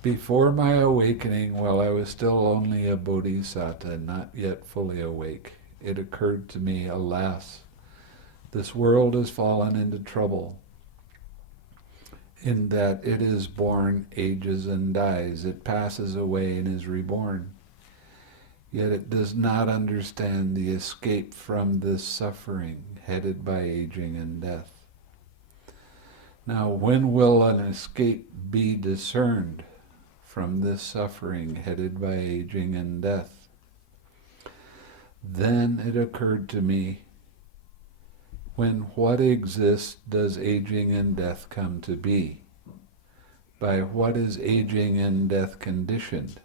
Before my awakening, while I was still only a bodhisattva, not yet fully awake, it occurred to me, alas, this world has fallen into trouble, in that it is born, ages, and dies. It passes away and is reborn. Yet it does not understand the escape from this suffering headed by aging and death. Now, when will an escape be discerned from this suffering headed by aging and death? Then it occurred to me, when what exists does aging and death come to be? By what is aging and death conditioned?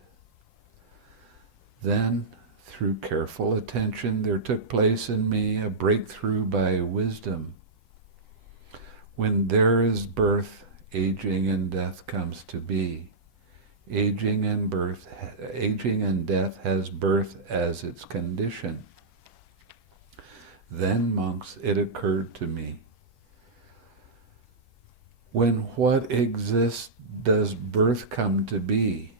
Then, through careful attention, there took place in me a breakthrough by wisdom. When there is birth, aging and death comes to be. Aging and death has birth as its condition. Then, monks, it occurred to me, when what exists does birth come to be?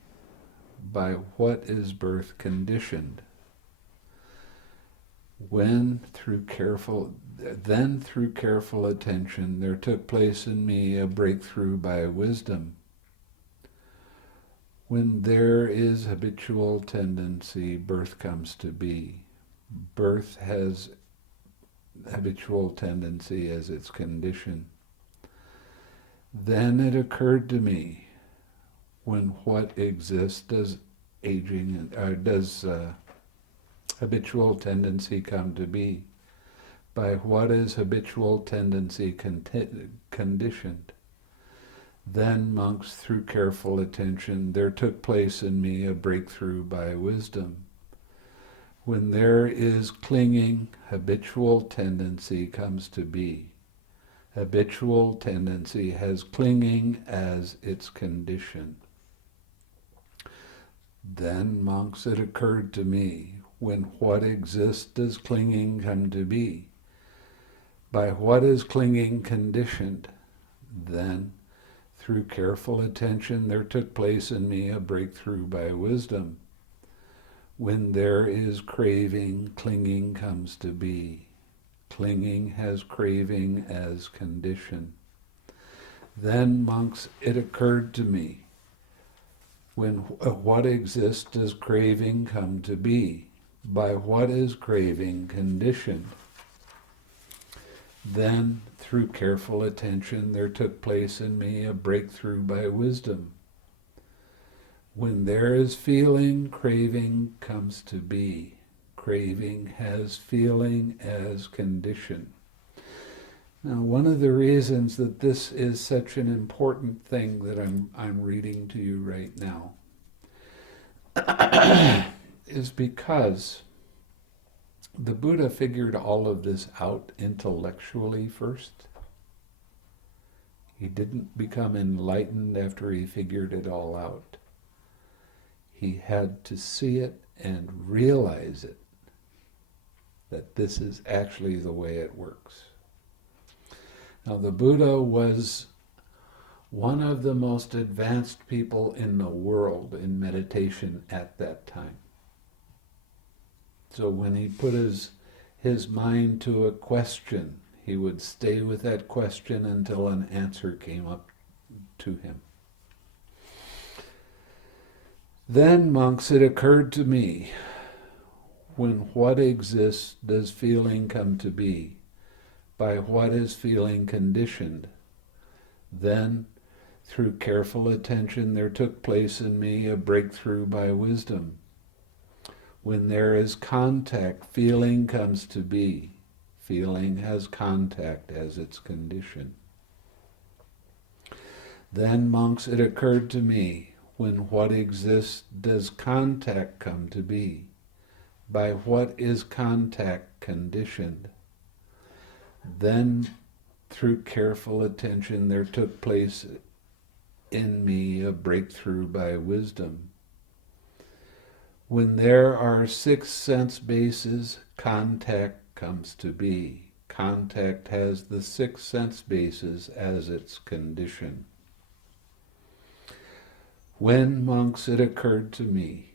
By what is birth conditioned? Then through careful attention, there took place in me a breakthrough by wisdom. When there is habitual tendency, birth comes to be. Birth has habitual tendency as its condition. Then it occurred to me, when what exists does habitual tendency come to be? By what is habitual tendency conditioned? Then, monks, through careful attention, there took place in me a breakthrough by wisdom. When there is clinging, habitual tendency comes to be. Habitual tendency has clinging as its condition. Then, monks, it occurred to me, when what exists does clinging come to be? By what is clinging conditioned? Then, through careful attention, there took place in me a breakthrough by wisdom. When there is craving, clinging comes to be. Clinging has craving as condition. Then, monks, it occurred to me, when what exists does craving come to be? By what is craving conditioned? Then, through careful attention, there took place in me a breakthrough by wisdom. When there is feeling, craving comes to be. Craving has feeling as condition. Now, one of the reasons that this is such an important thing that I'm reading to you right now is because the Buddha figured all of this out intellectually first. He didn't become enlightened after he figured it all out. He had to see it and realize it, that this is actually the way it works. Now, the Buddha was one of the most advanced people in the world in meditation at that time. So when he put his mind to a question, he would stay with that question until an answer came up to him. Then, monks, it occurred to me, when what exists does feeling come to be? By what is feeling conditioned? Then, through careful attention, there took place in me a breakthrough by wisdom. When there is contact, feeling comes to be. Feeling has contact as its condition. Then, monks, it occurred to me, when what exists does contact come to be? By what is contact conditioned? Then, through careful attention, there took place in me a breakthrough by wisdom. When there are 6 sense bases, contact comes to be. Contact has the 6 sense bases as its condition. When, monks, it occurred to me,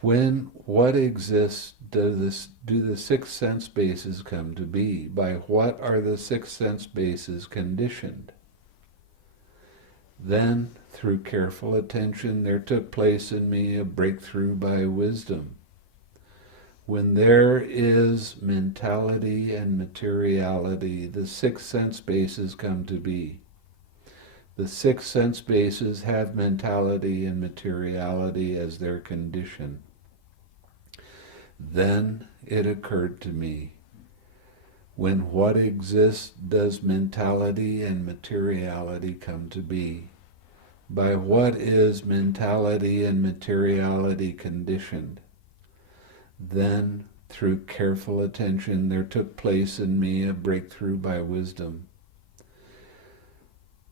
when what exists do the six sense bases come to be? By what are the six sense bases conditioned? Then, through careful attention, there took place in me a breakthrough by wisdom. When there is mentality and materiality, the six sense bases come to be. The six sense bases have mentality and materiality as their condition. Then it occurred to me, when what exists does mentality and materiality come to be? By what is mentality and materiality conditioned? Then, through careful attention, there took place in me a breakthrough by wisdom.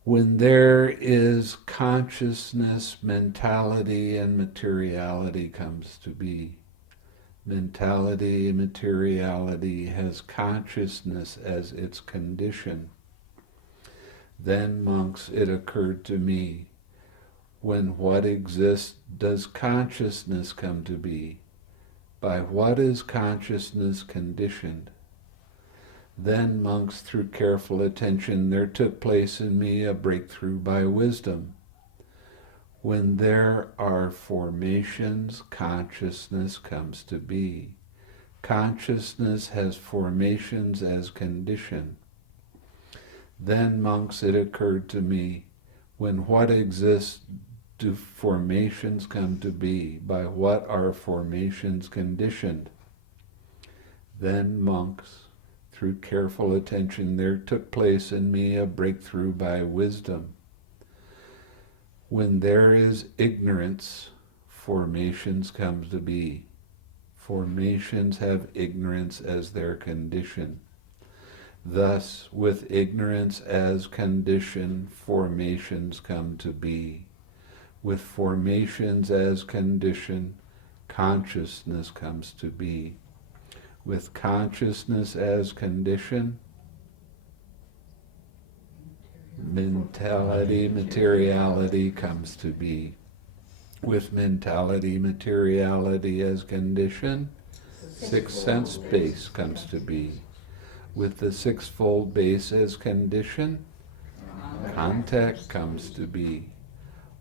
When there is consciousness, mentality and materiality comes to be. Mentality and materiality has consciousness as its condition. Then, monks, it occurred to me, when what exists does consciousness come to be? By what is consciousness conditioned? Then, monks, through careful attention, there took place in me a breakthrough by wisdom. When there are formations, consciousness comes to be. Consciousness has formations as condition. Then, monks, it occurred to me, when what exists do formations come to be? By what are formations conditioned? Then, monks, through careful attention, there took place in me a breakthrough by wisdom. When there is ignorance, formations come to be. Formations have ignorance as their condition. Thus, with ignorance as condition, formations come to be. With formations as condition, consciousness comes to be. With consciousness as condition, mentality, materiality comes to be. With mentality, materiality as condition, sixth sense base comes to be. With the sixfold base as condition, contact comes to be.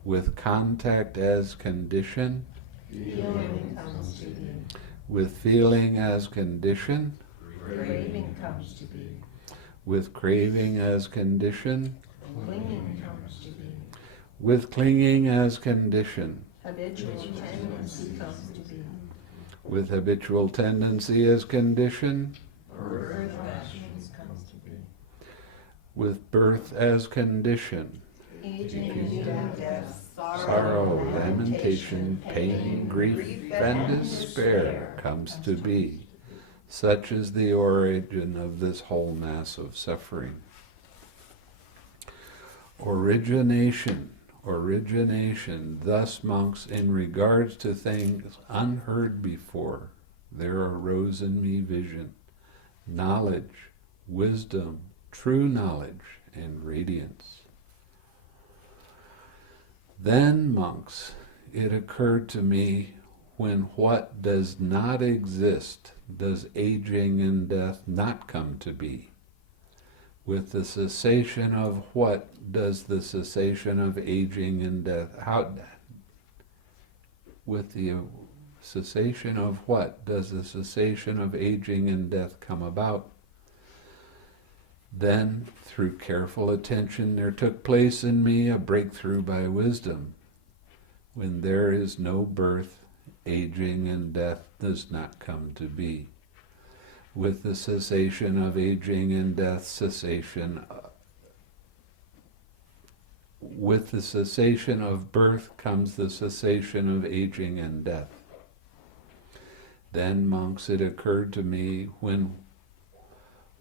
With contact as condition, feeling comes to be. with feeling as condition, Craving comes to be. with craving as condition, Clinging comes to be. with clinging as condition, Habitual tendency comes to be. with habitual tendency as condition, Birth passions comes to be. with birth as condition, Aging and death, sorrow, lamentation, pain, grief, and despair comes to be. Such is the origin of this whole mass of suffering. Origination, origination. Thus, monks, in regards to things unheard before, there arose in me vision, knowledge, wisdom, true knowledge, and radiance. Then, monks, it occurred to me, when what does not exist does aging and death not come to be? With the cessation of what does the cessation of aging and death, with the cessation of what does the cessation of aging and death come about? Then, through careful attention, there took place in me a breakthrough by wisdom. When there is no birth, aging and death does not come to be. With the cessation of aging and death, with the cessation of birth comes the cessation of aging and death. Then, monks, it occurred to me, when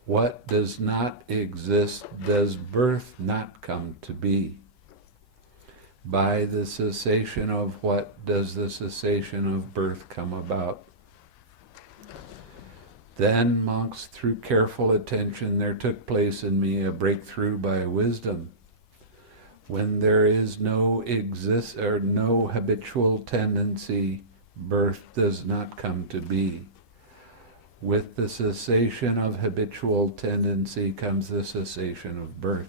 what does not exist does birth not come to be? By the cessation of what does the cessation of birth come about? Then, monks, through careful attention, there took place in me a breakthrough by wisdom. When there is no no habitual tendency, birth does not come to be. With the cessation of habitual tendency comes the cessation of birth.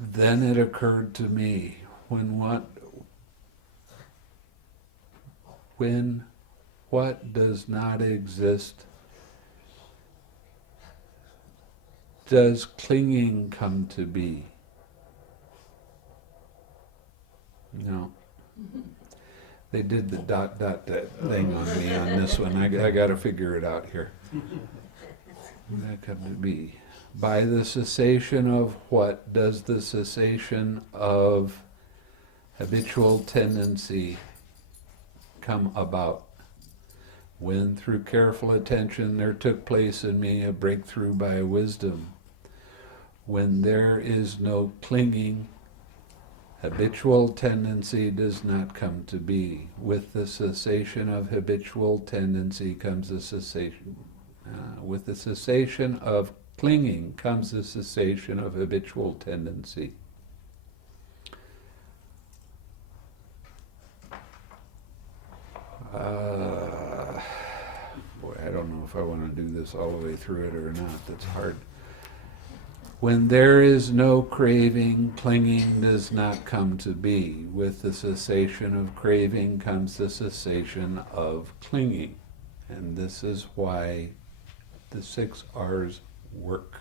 Then it occurred to me, when what does not exist, does clinging come to be? No. They did the ... thing on me on this one. I got to figure it out here. That come to be. By the cessation of what does the cessation of habitual tendency come about? When through careful attention there took place in me a breakthrough by wisdom. When there is no clinging, habitual tendency does not come to be. With the cessation of habitual tendency comes the cessation. With the cessation of clinging comes the cessation of habitual tendency. Boy, I don't know if I want to do this all the way through it or not. That's hard. When there is no craving, clinging does not come to be. With the cessation of craving comes the cessation of clinging. And this is why the 6 R's work.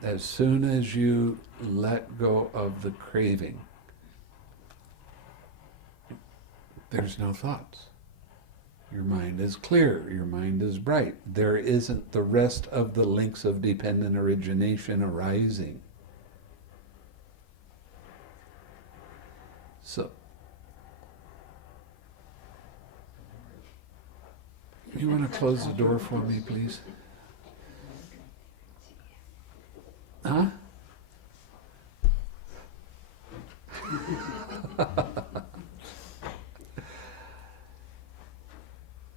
As soon as you let go of the craving, there's no thoughts. Your mind is clear, your mind is bright. There isn't the rest of the links of dependent origination arising. So, you want to close the door for me, please? Huh?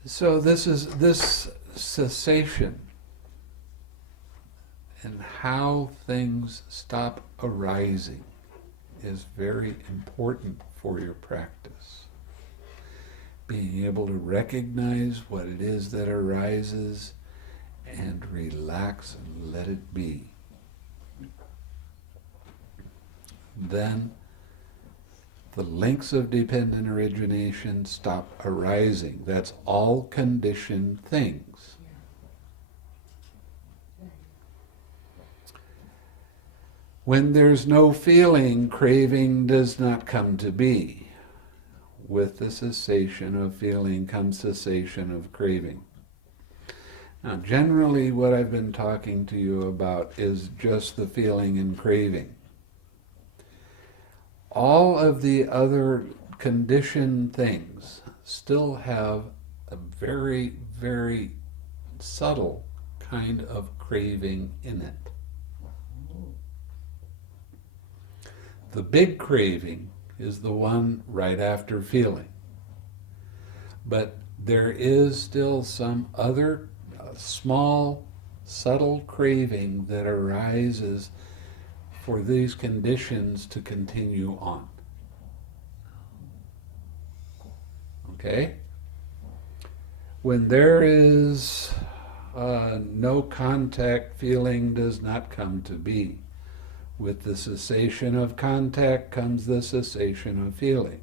So this cessation and how things stop arising is very important for your practice. Being able to recognize what it is that arises and relax and let it be. Then the links of dependent origination stop arising. That's all conditioned things. When there's no feeling, craving does not come to be. With the cessation of feeling comes cessation of craving. Now, generally what I've been talking to you about is just the feeling and craving. All of the other conditioned things still have a very, very subtle kind of craving in it. The big craving is the one right after feeling. But there is still some other small, subtle craving that arises for these conditions to continue on. Okay? When there is no contact, feeling does not come to be. With the cessation of contact comes the cessation of feeling.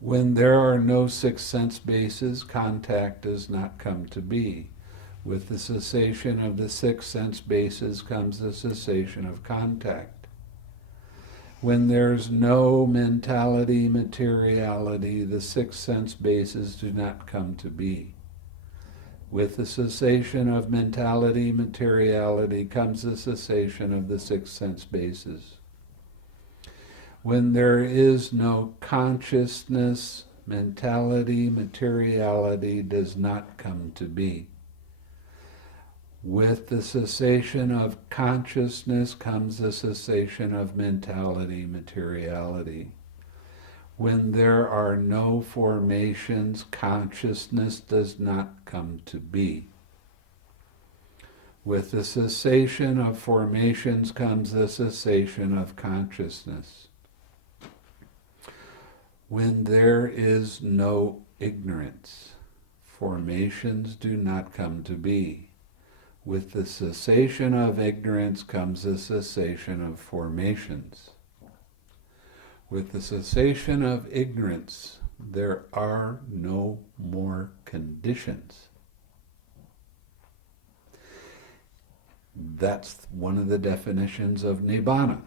When there are no 6 sense bases, contact does not come to be. With the cessation of the 6 sense bases comes the cessation of contact. When there's no mentality, materiality, the 6 sense bases do not come to be. With the cessation of mentality, materiality comes the cessation of the 6 sense bases. When there is no consciousness, mentality, materiality does not come to be. With the cessation of consciousness comes the cessation of mentality, materiality. When there are no formations, consciousness does not come to be. With the cessation of formations comes the cessation of consciousness. When there is no ignorance, formations do not come to be. With the cessation of ignorance comes the cessation of formations. With the cessation of ignorance, there are no more conditions. That's one of the definitions of nibana.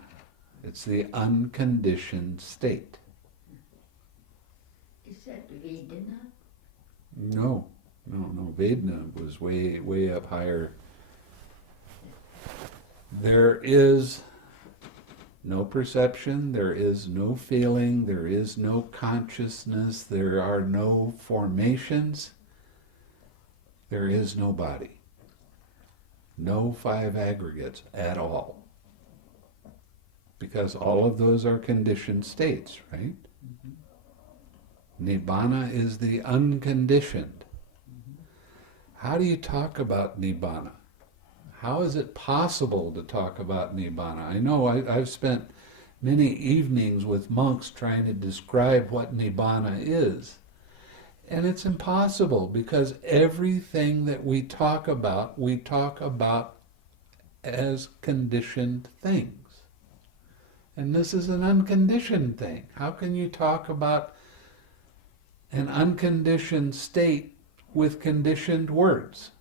It's the unconditioned state. Is that Vedana? No. Vedana was way up higher. There is no perception, there is no feeling, there is no consciousness, there are no formations, there is no body. No five aggregates at all. Because all of those are conditioned states, right? Nibbana is the unconditioned. How do you talk about Nibbana? How is it possible to talk about Nibbana? I know I've spent many evenings with monks trying to describe what Nibbana is. And it's impossible because everything that we talk about as conditioned things. And this is an unconditioned thing. How can you talk about an unconditioned state with conditioned words?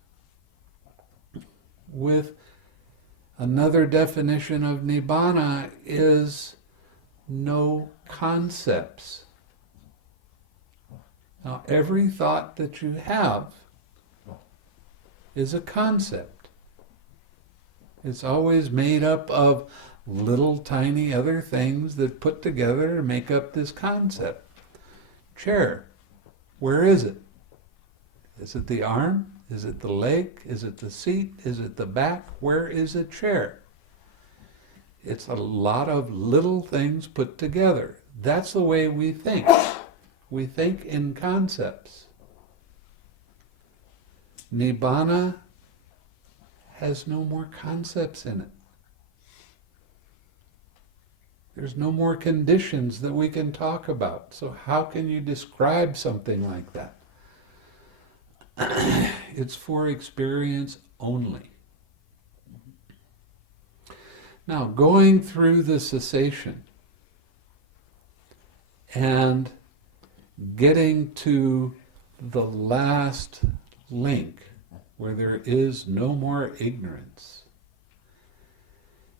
With another definition of Nibbana is no concepts. Now, every thought that you have is a concept. It's always made up of little tiny other things that put together make up this concept. Chair, where is it? Is it the arm? Is it the leg? Is it the seat? Is it the back? Where is a chair? It's a lot of little things put together. That's the way we think. We think in concepts. Nibbana has no more concepts in it. There's no more conditions that we can talk about. So how can you describe something like that? It's for experience only. Now, going through the cessation and getting to the last link where there is no more ignorance,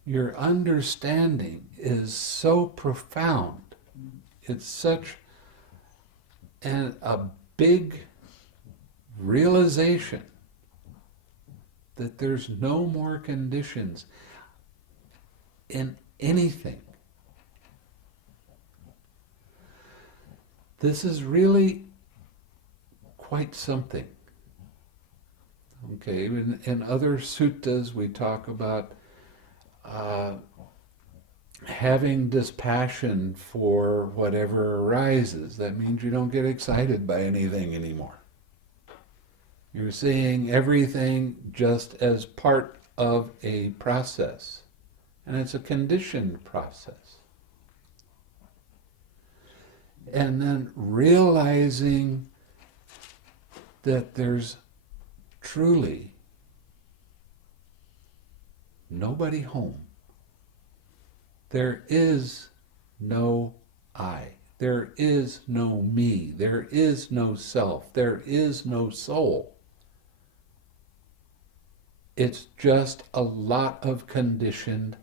your understanding is so profound. It's such a big realization that there's no more conditions in anything. This is really quite something. Okay, in other suttas we talk about having dispassion for whatever arises. That means you don't get excited by anything anymore. You're seeing everything just as part of a process. And it's a conditioned process. And then realizing that there's truly nobody home. There is no I. There is no me. There is no self. There is no soul. It's just a lot of conditioned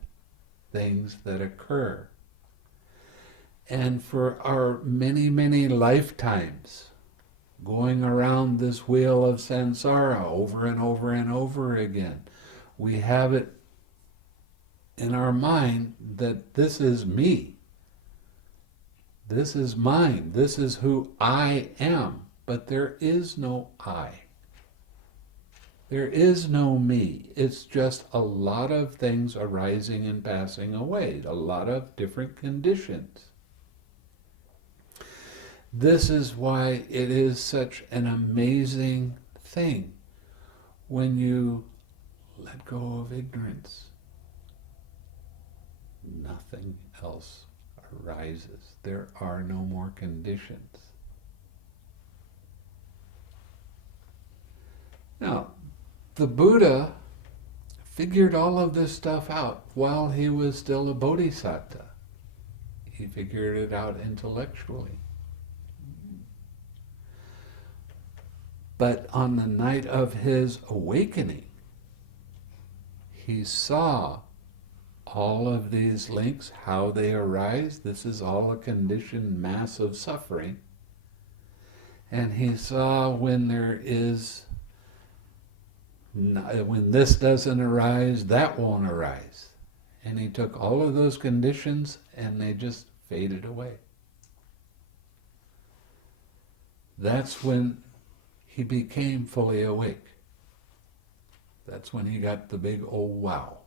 things that occur. And for our many, many lifetimes, going around this wheel of samsara over and over and over again, we have it in our mind that this is me. This is mine. This is who I am. But there is no I. There is no me. It's just a lot of things arising and passing away, a lot of different conditions. This is why it is such an amazing thing when you let go of ignorance. Nothing else arises. There are no more conditions. Now, the Buddha figured all of this stuff out while he was still a bodhisattva. He figured it out intellectually. But on the night of his awakening, he saw all of these links, how they arise. This is all a conditioned mass of suffering. And he saw when this doesn't arise, that won't arise. And he took all of those conditions and they just faded away. That's when he became fully awake. That's when he got the big oh wow.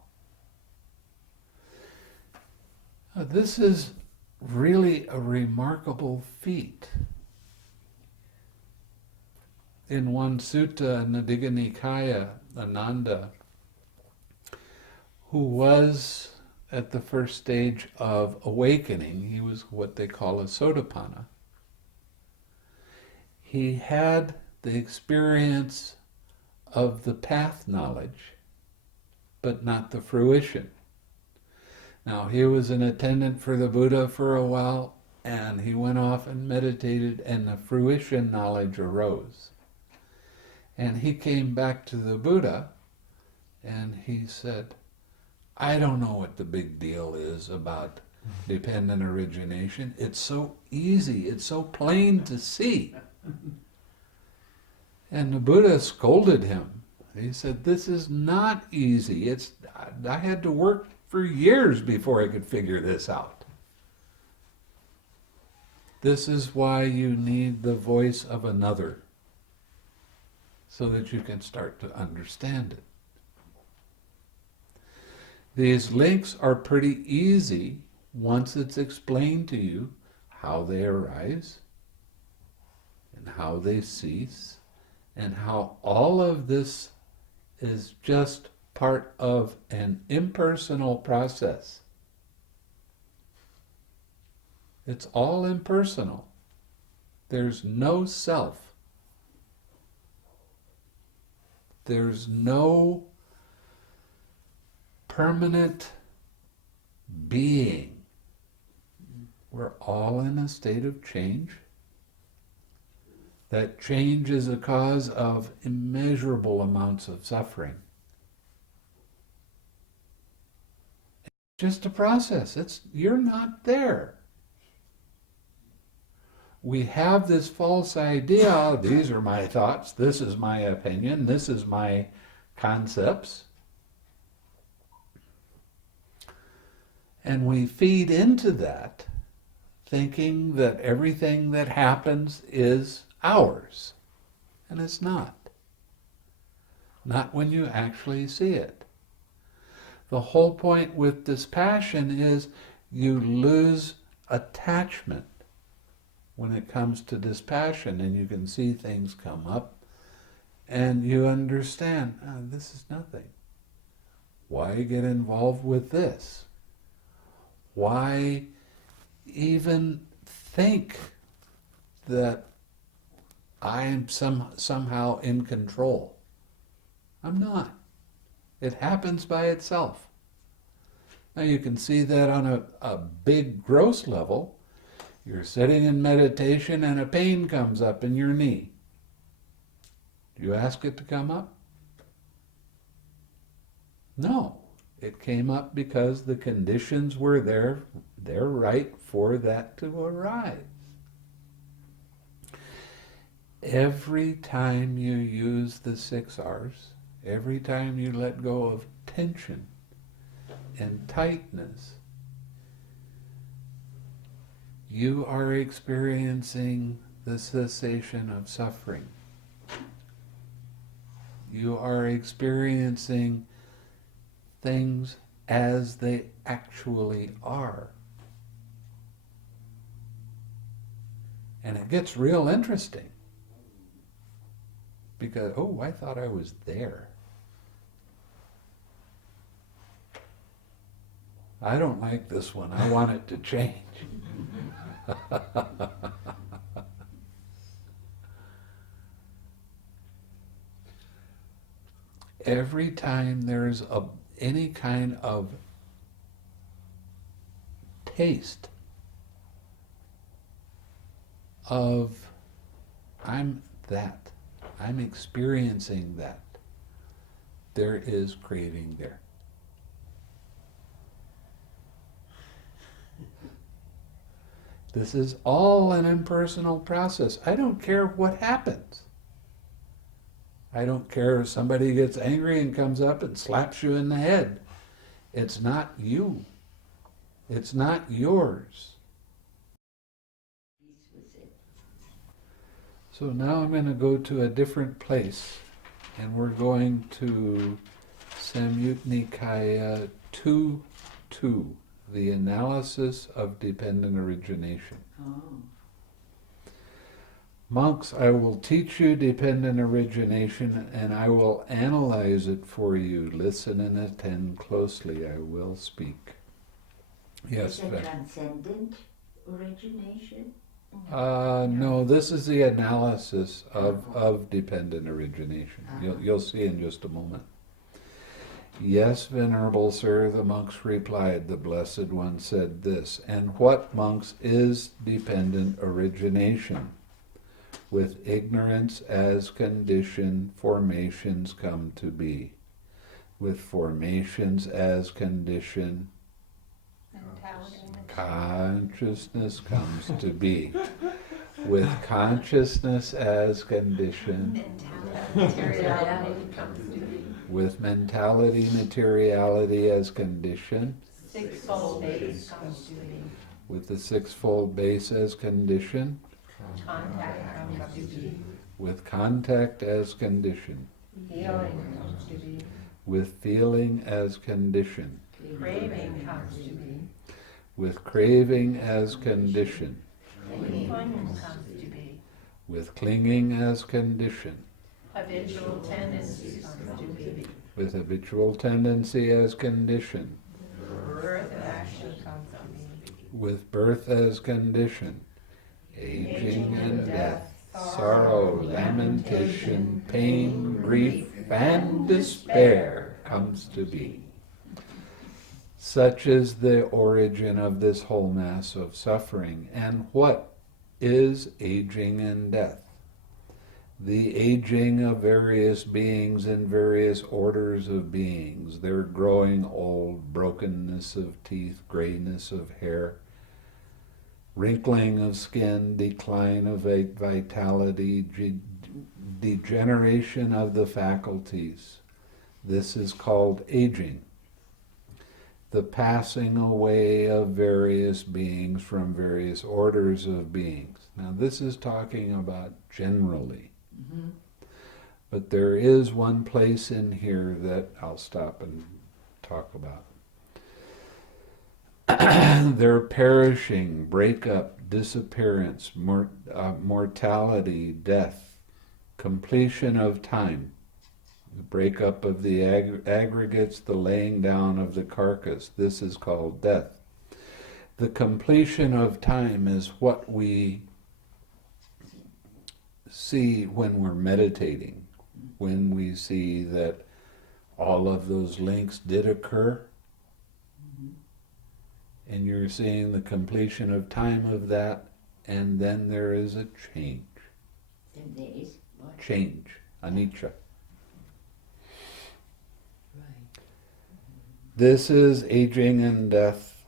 Now, this is really a remarkable feat. In one sutta in the Digha Nikaya, Ananda, who was at the first stage of awakening, he was what they call a sotapanna. He had the experience of the path knowledge, but not the fruition. Now, he was an attendant for the Buddha for a while, and he went off and meditated, and the fruition knowledge arose. And he came back to the Buddha, and he said, I don't know what the big deal is about dependent origination. It's so easy, it's so plain to see. And the Buddha scolded him. He said, this is not easy. I had to work for years before I could figure this out. This is why you need the voice of another, so that you can start to understand it. These links are pretty easy once it's explained to you how they arise and how they cease, and how all of this is just part of an impersonal process. It's all impersonal. There's no self. There's no permanent being. We're all in a state of change. That change is a cause of immeasurable amounts of suffering. It's just a process. You're not there. We have this false idea, these are my thoughts, this is my opinion, this is my concepts. And we feed into that, thinking that everything that happens is ours. And it's not. Not when you actually see it. The whole point with dispassion is you lose attachment when it comes to dispassion, and you can see things come up and you understand, this is nothing. Why get involved with this? Why even think that I am somehow in control? I'm not. It happens by itself. Now you can see that on a big gross level. You're sitting in meditation and a pain comes up in your knee. Do you ask it to come up? No. It came up because the conditions were there. They're right for that to arise. Every time you use the 6 R's, every time you let go of tension and tightness, you are experiencing the cessation of suffering. You are experiencing things as they actually are. And it gets real interesting. Because, oh, I thought I was there. I don't like this one. I want it to change. Every time there's any kind of taste of I'm that, I'm experiencing that, there is craving there. This is all an impersonal process. I don't care what happens. I don't care if somebody gets angry and comes up and slaps you in the head. It's not you. It's not yours. So now I'm going to go to a different place, and we're going to Samyutta Nikaya 2.2, the analysis of dependent origination. Oh. Monks, I will teach you dependent origination, and I will analyze it for you. Listen and attend closely. I will speak. Yes, Is it Ven. transcendent origination? No, this is the analysis of dependent origination. You'll see in just a moment. Yes, Venerable Sir, the monks replied. The Blessed One said this. And what, monks, is dependent origination? With ignorance as condition, formations come to be. With formations as condition, consciousness comes to be. With consciousness as condition, Materiality comes to be. with mentality, materiality as condition, Sixfold base comes to be. with the sixfold base as condition, Contact comes to be. with contact as condition, Healing comes to be. with feeling as condition, Craving comes to be. with craving as condition, Clinging comes to be. with clinging as condition, Habitual tendencies comes to be. with habitual tendency as condition, Birth and action comes to be. with birth as condition, aging and death, sorrow, lamentation, pain, grief, and despair comes to be. Such is the origin of this whole mass of suffering. And what is aging and death? The aging of various beings in various orders of beings, their growing old, brokenness of teeth, grayness of hair, wrinkling of skin, decline of vitality, degeneration of the faculties. This is called aging. The passing away of various beings from various orders of beings. Now this is talking about generally. Mm-hmm. But there is one place in here that I'll stop and talk about. Their perishing, breakup, disappearance, mortality, death, completion of time, the breakup of the aggregates, the laying down of the carcass. This is called death. The completion of time is what we see when we're meditating, when we see that all of those links did occur, and you're seeing the completion of time of that, and then there is a change. Then there is what? Change, anicca. Right. This is aging and death.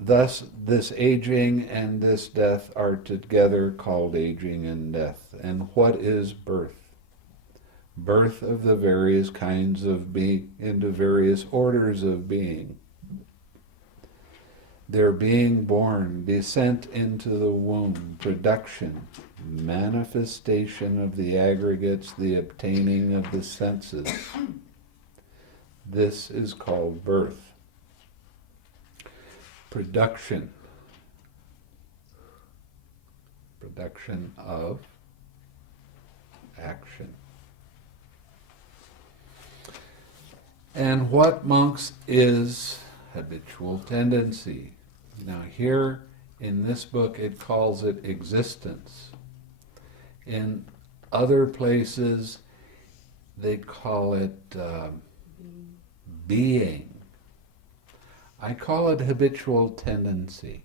Thus, this aging and this death are together called aging and death. And what is birth? Birth of the various kinds of being into various orders of being. Their being born, descent into the womb, production, manifestation of the aggregates, the obtaining of the senses. This is called birth. Production. production of action. And what, monks, is habitual tendency? Now here in this book it calls it existence. In other places they call it being. I call it habitual tendency.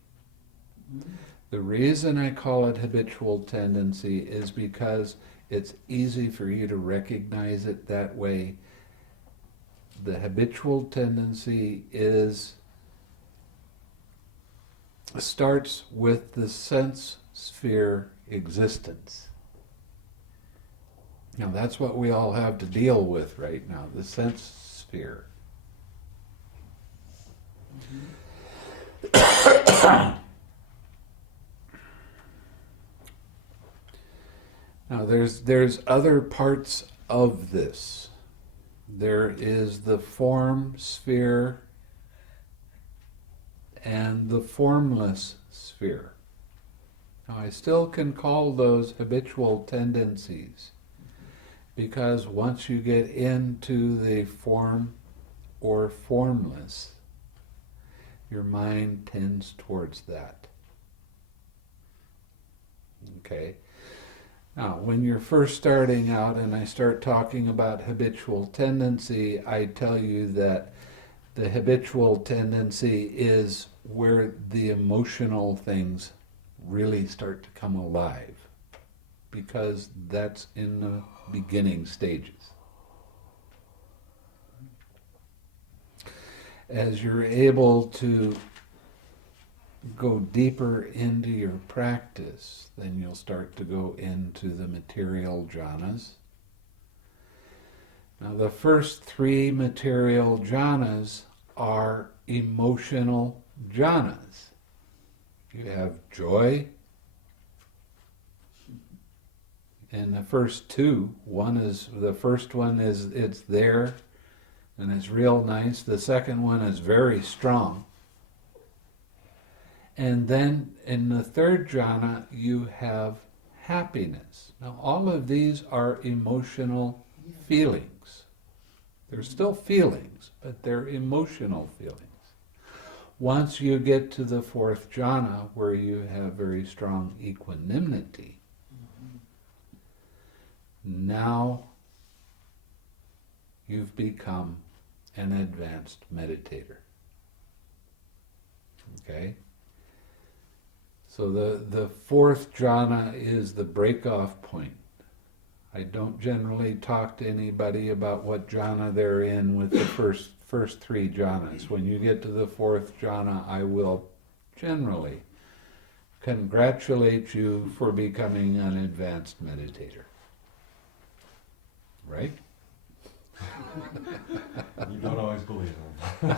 The reason I call it habitual tendency is because it's easy for you to recognize it that way. The habitual tendency starts with the sense sphere existence. Now that's what we all have to deal with right now, the sense sphere. Now there's other parts of this. There is the form sphere and the formless sphere. Now I still can call those habitual tendencies because once you get into the form or formless, your mind tends towards that. Okay? Now, when you're first starting out and I start talking about habitual tendency, I tell you that the habitual tendency is where the emotional things really start to come alive, because that's in the beginning stages. As you're able to go deeper into your practice, then you'll start to go into the material jhanas. Now the first three material jhanas are emotional jhanas. You have joy. And the first two, the first one is it's there and it's real nice. The second one is very strong. And then in the third jhana, you have happiness. Now, all of these are emotional feelings. They're still feelings, but they're emotional feelings. Once you get to the fourth jhana, where you have very strong equanimity, now you've become an advanced meditator. Okay? So the fourth jhana is the break-off point. I don't generally talk to anybody about what jhana they're in with the first three jhanas. When you get to the fourth jhana, I will generally congratulate you for becoming an advanced meditator. Right? You don't always believe them.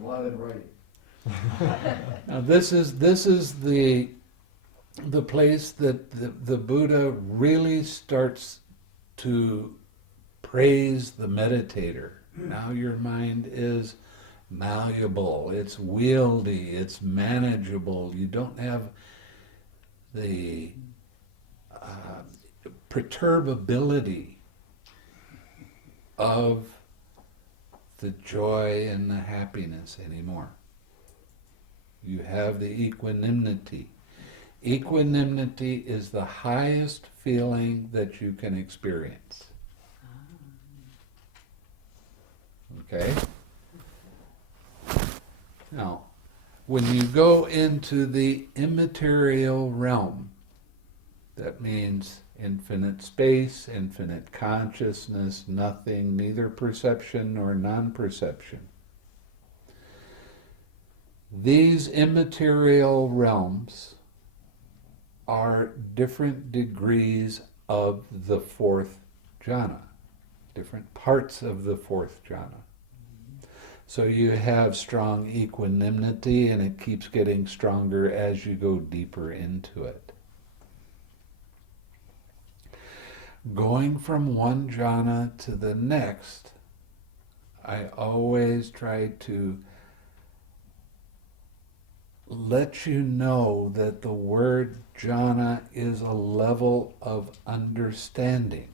A lot of right. Now this is the place that the Buddha really starts to praise the meditator. Now your mind is malleable, it's wieldy, it's manageable. You don't have the perturbability of the joy and the happiness anymore. You have the equanimity. Equanimity is the highest feeling that you can experience. Okay? Now, when you go into the immaterial realm, that means infinite space, infinite consciousness, nothing, neither perception nor non-perception. These immaterial realms are different degrees of the fourth jhana, different parts of the fourth jhana. So you have strong equanimity, and it keeps getting stronger as you go deeper into it. Going from one jhana to the next, I always try to lets you know that the word jhana is a level of understanding.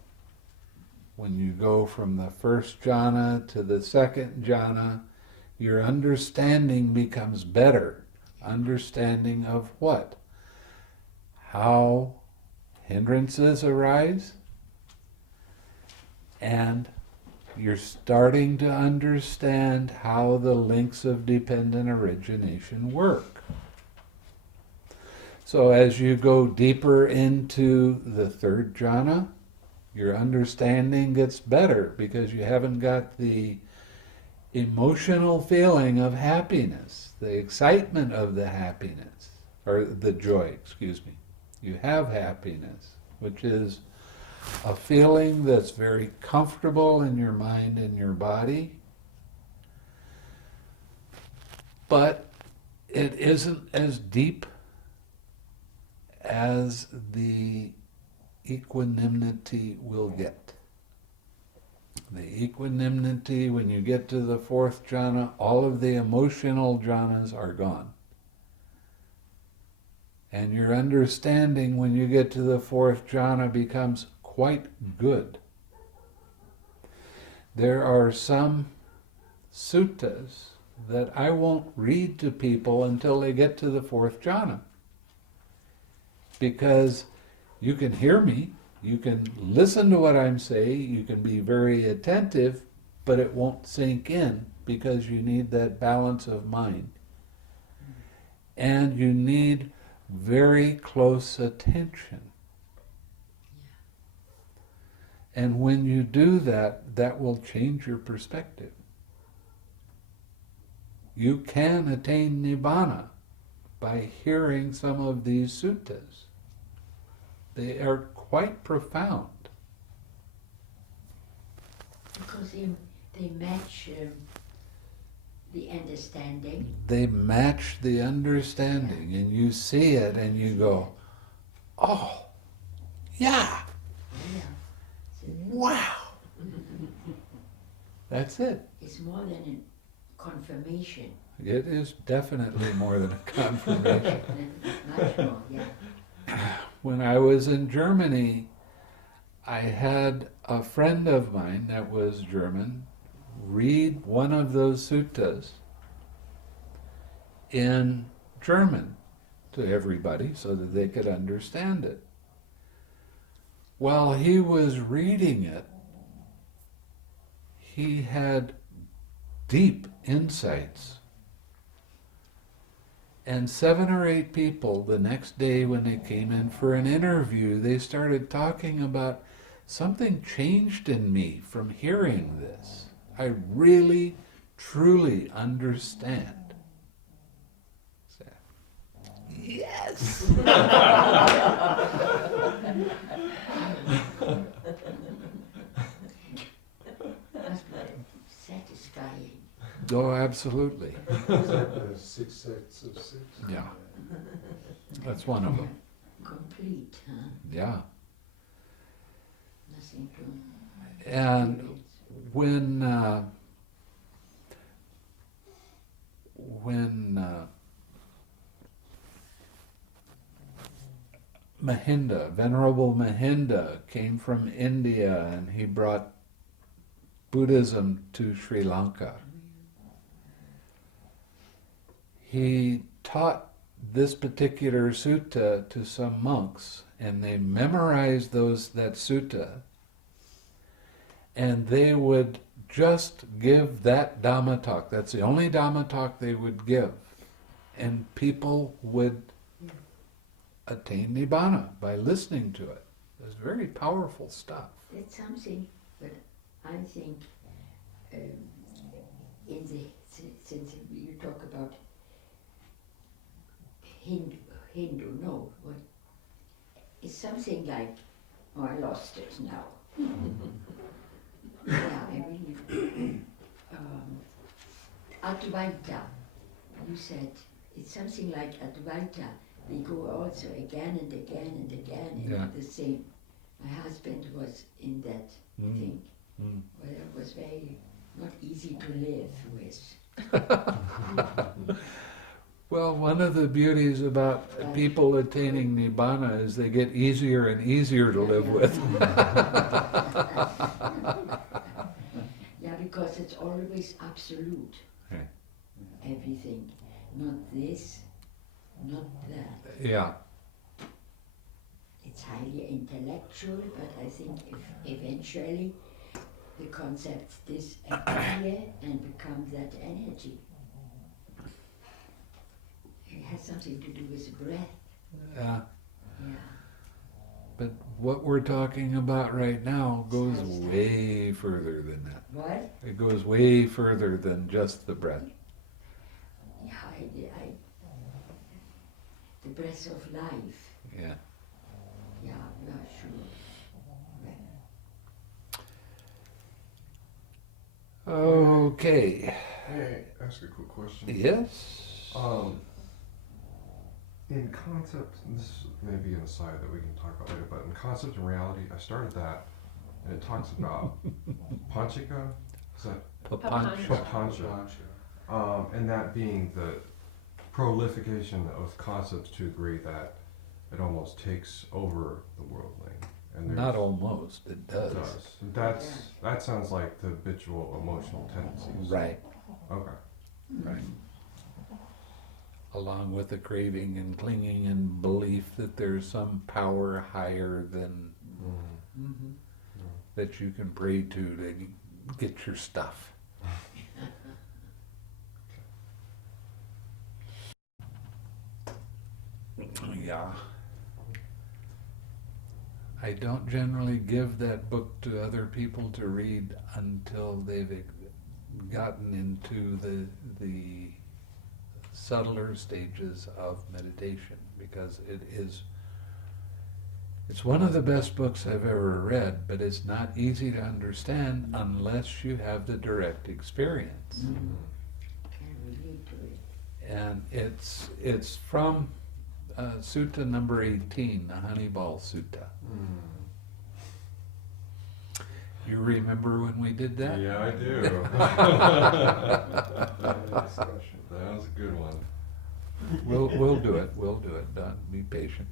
When you go from the first jhana to the second jhana, your understanding becomes better. Understanding of what? How hindrances arise, and you're starting to understand how the links of dependent origination work. So as you go deeper into the third jhana, your understanding gets better because you haven't got the emotional feeling of happiness, the excitement of the happiness, or the joy, excuse me. You have happiness, which is a feeling that's very comfortable in your mind and your body, but it isn't as deep as the equanimity will get. The equanimity, when you get to the fourth jhana, all of the emotional jhanas are gone. And your understanding, when you get to the fourth jhana, becomes quite good. There are some sutas that I won't read to people until they get to the fourth jhana. Because you can hear me, you can listen to what I'm saying, you can be very attentive, but it won't sink in because you need that balance of mind. And you need very close attention. And when you do that, that will change your perspective. You can attain nibana by hearing some of these suttas. They are quite profound. Because they match the understanding. They match the understanding, and you see it and you go, oh, yeah, Yeah. So wow. That's it. it's more than a confirmation. It is definitely more than a confirmation. Much more, yeah. When I was in Germany, I had a friend of mine that was German read one of those suttas in German to everybody so that they could understand it. While he was reading it, he had deep insights. And 7 or 8 people, the next day when they came in for an interview, they started talking about something changed in me from hearing this. I really, truly understand. So, yes! Must be satisfying. Oh, absolutely. There's 6 sets of 6. Yeah. That's one of them. Complete, huh? Yeah. Nothing to... And when Mahinda, Venerable Mahinda, came from India and he brought Buddhism to Sri Lanka, he taught this particular sutta to some monks, and they memorized that sutta, and they would just give that Dhamma talk. That's the only Dhamma talk they would give. And people would attain Nibbana by listening to it. It's very powerful stuff. That's something, but I think since you talk about Hindu, no, what, it's something like, oh, I lost it now. Yeah, I really, Advaita, you said, it's something like Advaita. They go also again and again and again into the same. My husband was in that thing, where it was very not easy to live with. Well, one of the beauties about people attaining nibana is they get easier and easier to live with. Yeah, because it's always absolute. Okay. Everything. Not this, not that. Yeah. It's highly intellectual, but I think if eventually the concepts disappear and become that energy. It has something to do with breath. Yeah. Yeah. But what we're talking about right now goes way further than that. What? It goes way further than just the breath. Yeah, the breath of life. Yeah. Yeah, sure. Okay. Hey, ask a quick question. Yes. In concept, and this may be an aside that we can talk about later, but in concept and reality, I started that, and it talks about panchika. Is that Papancha. papancha? And that being the prolification of concepts to agree that it almost takes over the worldling. And Not almost, it it does. does. That sounds like the habitual emotional tendencies. Right, Okay. right. Along with the craving and clinging and belief that there's some power higher than Mm-hmm. that you can pray to get your stuff. Yeah. I don't generally give that book to other people to read until they've gotten into the subtler stages of meditation, because it's one of the best books I've ever read, but it's not easy to understand unless you have the direct experience. Can relate to it. And it's from Sutta number 18, the Honeyball Sutta. You remember when we did that? Yeah, I do. That was a good one. We'll do it. We'll do it. Don, be patient.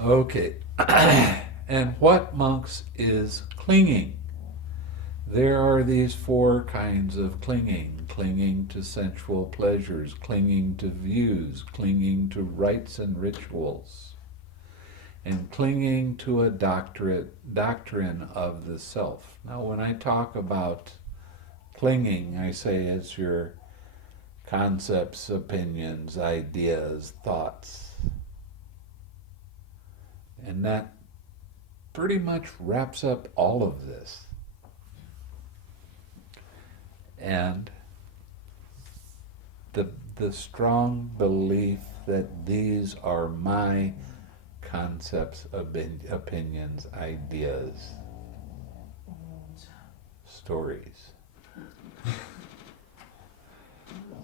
Okay. And what, monks, is clinging? There are these four kinds of clinging: clinging to sensual pleasures, clinging to views, clinging to rites and rituals, and clinging to a doctrine of the self. Now, when I talk about clinging, I say it's your concepts, opinions, ideas, thoughts. And that pretty much wraps up all of this. And the strong belief that these are my concepts, opinions, ideas, stories.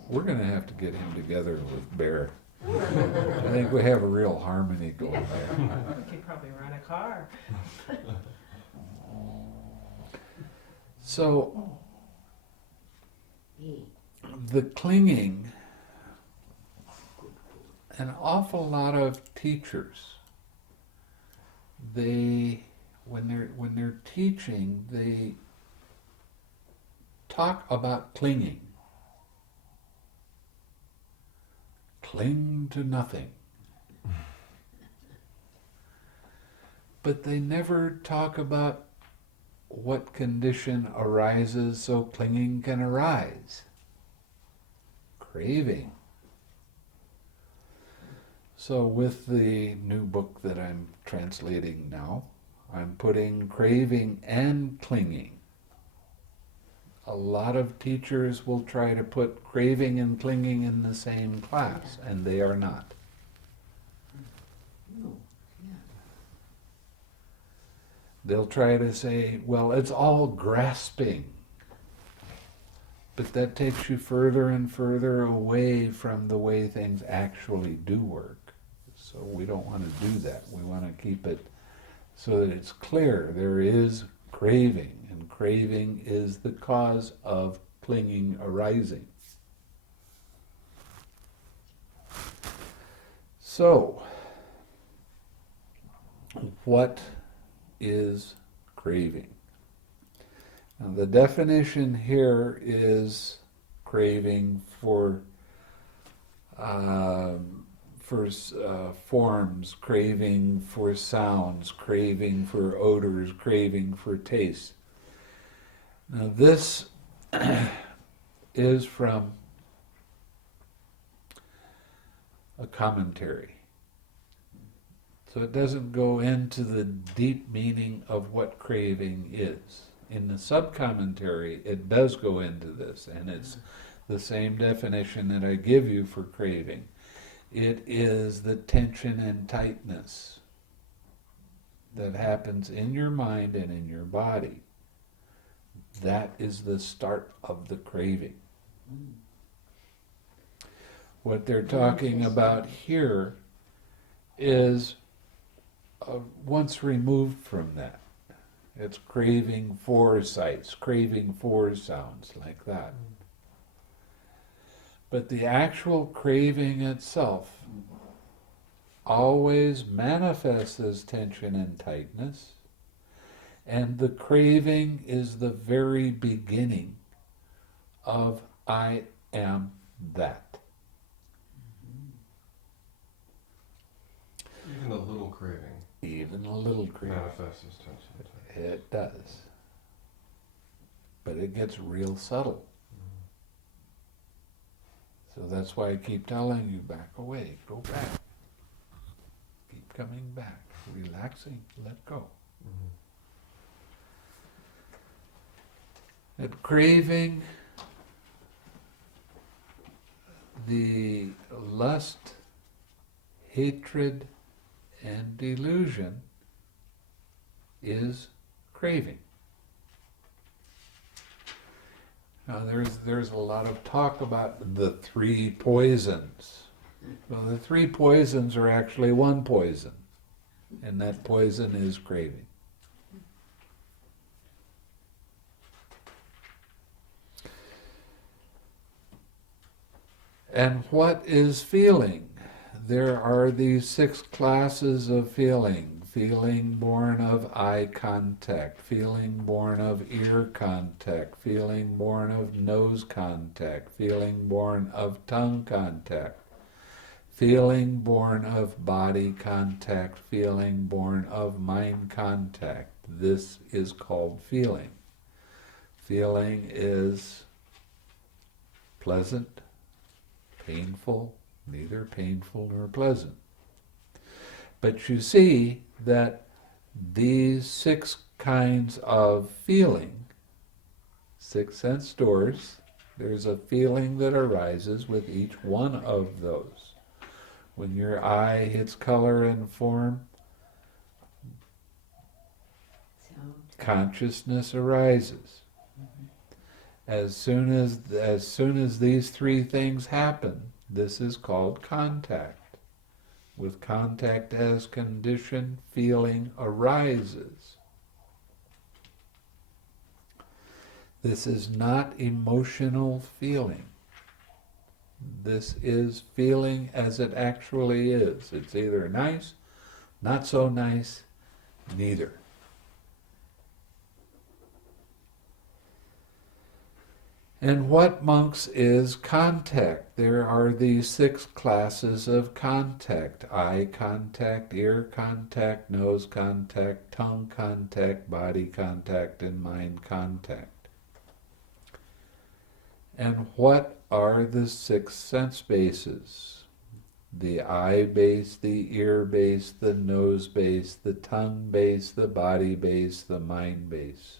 We're going to have to get him together with Bear. I think we have a real harmony going there. We could probably run a car. So, the clinging, an awful lot of teachers, when they're teaching, they talk about clinging. Cling to nothing. But they never talk about what condition arises so clinging can arise. Craving. So with the new book that I'm translating now, I'm putting craving and clinging. A lot of teachers will try to put craving and clinging in the same class, and they are not. No. Yeah. They'll try to say, well, it's all grasping. But that takes you further and further away from the way things actually do work. So we don't want to do that. We want to keep it so that it's clear there is craving, and craving is the cause of clinging arising. So, what is craving? Now, the definition here is craving for forms, craving for sounds, craving for odors, craving for taste. Now, this is from a commentary. So it doesn't go into the deep meaning of what craving is. In the sub-commentary, it does go into this, and it's the same definition that I give you for craving. It is the tension and tightness that happens in your mind and in your body. That is the start of the craving. What they're talking about here is once removed from that. It's craving for sights, craving for sounds, like that. But the actual craving itself always manifests as tension and tightness, and the craving is the very beginning of I am that. Even a little craving Even a little craving. manifests as tension. It does. But it gets real subtle. So that's why I keep telling you, back away, go back. Keep coming back, relaxing, let go. And craving, the lust, hatred, and delusion is craving. Now there's a lot of talk about the three poisons. Well, the three poisons are actually one poison, and that poison is craving. And what is feeling? There are these 6 classes of feeling. Feeling born of eye contact, feeling born of ear contact, feeling born of nose contact, feeling born of tongue contact, feeling born of body contact, feeling born of mind contact. This is called feeling. Feeling is pleasant, painful, neither painful nor pleasant. But you see that these 6 kinds of feeling, 6 sense doors, there's a feeling that arises with each one of those. When your eye hits color and form, consciousness arises. As soon as these 3 things happen, this is called contact. With contact as condition, feeling arises. This is not emotional feeling. This is feeling as it actually is. It's either nice, not so nice, neither. And what, monks, is contact? There are these 6 classes of contact. Eye contact, ear contact, nose contact, tongue contact, body contact, and mind contact. And what are the 6 sense bases? The eye base, the ear base, the nose base, the tongue base, the body base, the mind base.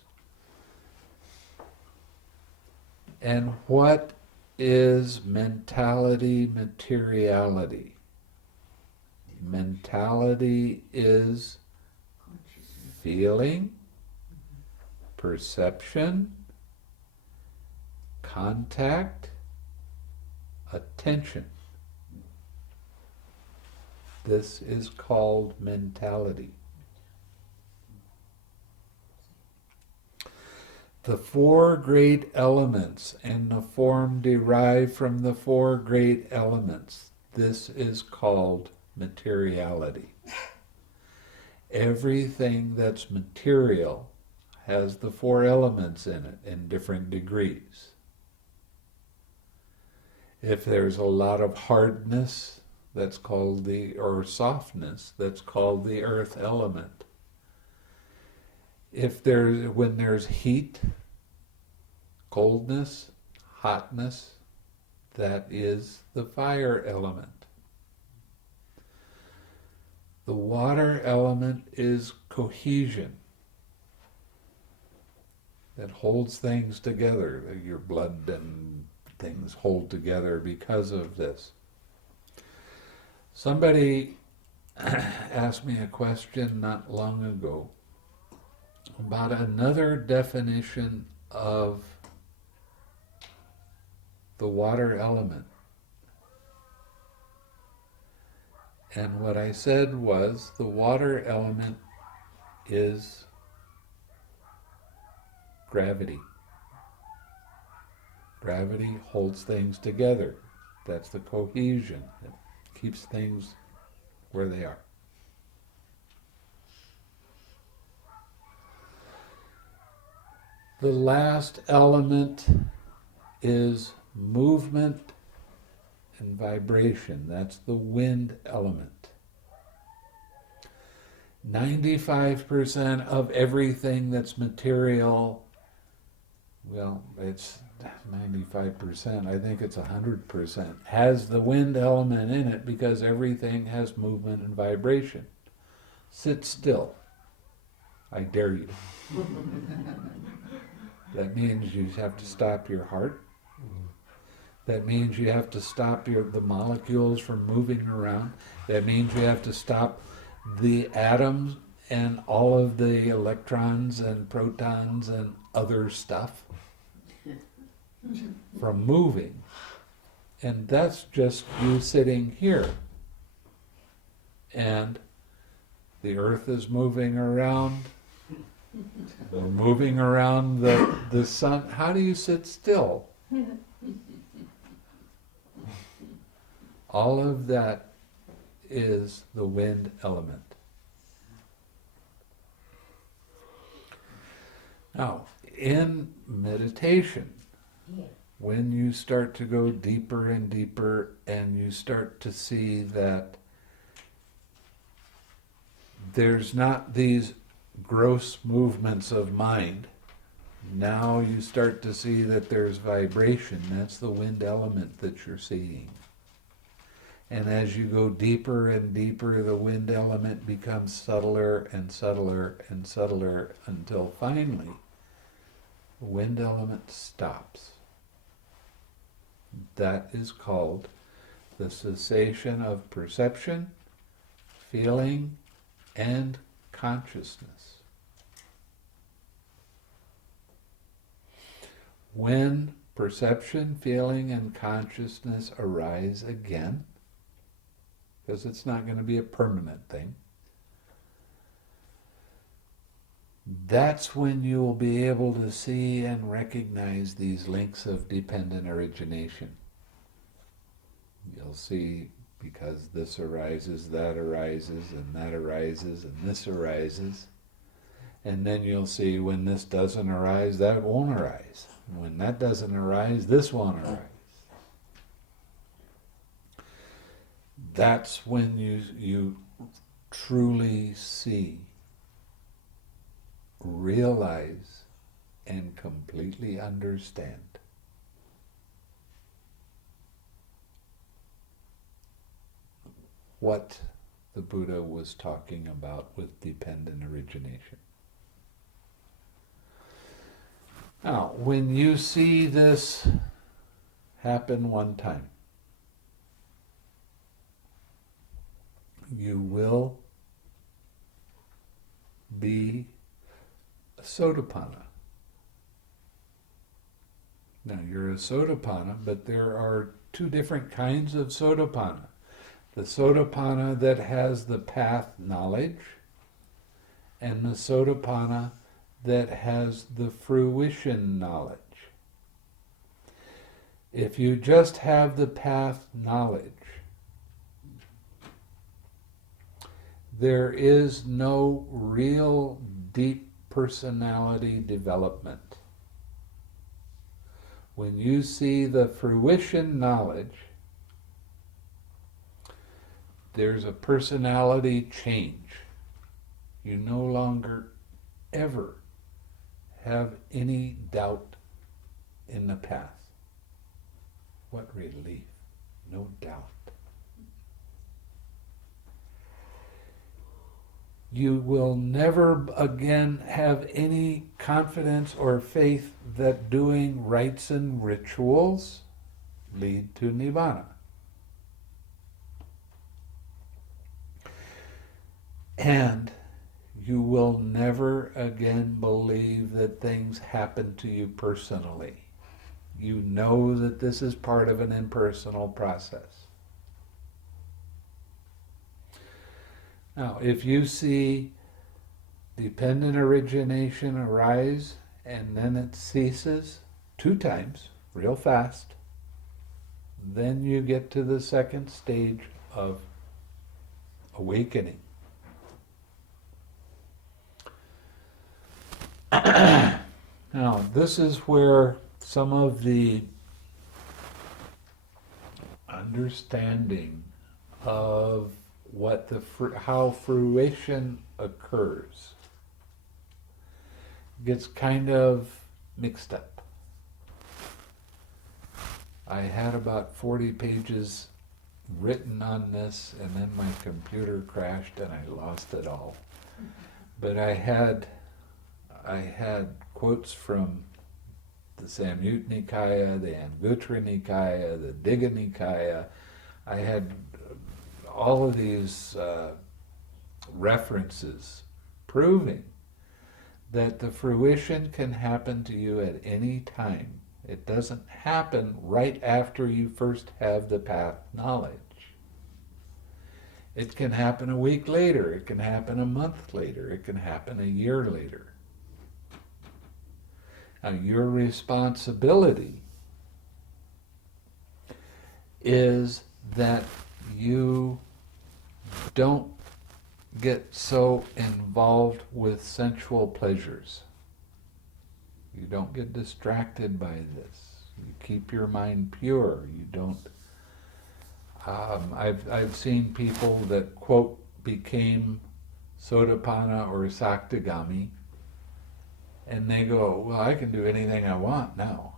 And what is mentality, materiality? Mentality is feeling, perception, contact, attention. This is called mentality. The 4 great elements and the form derived from the 4 great elements. This is called materiality. Everything that's material has the four elements in it in different degrees. If there's a lot of hardness, that's called or softness, that's called the earth element. When there's heat, coldness, hotness, that is the fire element. The water element is cohesion, that holds things together. Your blood and things hold together because of this. Somebody asked me a question not long ago about another definition of the water element. And what I said was the water element is gravity. Gravity holds things together. That's the cohesion. It keeps things where they are. The last element is movement and vibration. That's the wind element. 95% of everything that's material, well, it's 95%, I think it's 100%, has the wind element in it because everything has movement and vibration. Sit still. I dare you. That means you have to stop your heart. That means you have to stop the molecules from moving around. That means you have to stop the atoms and all of the electrons and protons and other stuff from moving. And that's just you sitting here. And the earth is moving around. We're moving around the sun. How do you sit still? All of that is the wind element. Now, in meditation, when you start to go deeper and deeper and you start to see that there's not these gross movements of mind, now you start to see that there's vibration. That's the wind element that you're seeing. And as you go deeper and deeper, the wind element becomes subtler and subtler and subtler until finally the wind element stops. That is called the cessation of perception, feeling, and consciousness. When perception, feeling, and consciousness arise again, because it's not going to be a permanent thing, that's when you will be able to see and recognize these links of dependent origination. You'll see, because this arises, that arises, and that arises, and this arises. And then you'll see when this doesn't arise, that won't arise. And when that doesn't arise, this won't arise. That's when you truly see, realize, and completely understand what the Buddha was talking about with dependent origination. Now, when you see this happen one time, you will be a sotapanna. Now, you're a sotapanna, but there are two different kinds of sotapanna. The sotapanna that has the path knowledge, and the sotapanna that has the fruition knowledge. If you just have the path knowledge, there is no real deep personality development. When you see the fruition knowledge, there's a personality change. You no longer ever have any doubt in the path. What relief, no doubt. You will never again have any confidence or faith that doing rites and rituals lead to nibana. And you will never again believe that things happen to you personally. You know that this is part of an impersonal process. Now, if you see dependent origination arise and then it ceases 2 times, real fast, then you get to the second stage of awakening. Now, this is where some of the understanding of what how fruition occurs gets kind of mixed up. I had about 40 pages written on this, and then my computer crashed and I lost it all. But I had quotes from the Samyutta Nikaya, the Anguttara Nikaya, the Digha Nikaya. I had all of these references proving that the fruition can happen to you at any time. It doesn't happen right after you first have the path knowledge. It can happen a week later, it can happen a month later, it can happen a year later. Now, your responsibility is that you don't get so involved with sensual pleasures. You don't get distracted by this. You keep your mind pure. You don't. I've seen people that, quote, became Sotapanna or Saktagami, and they go, well, I can do anything I want now.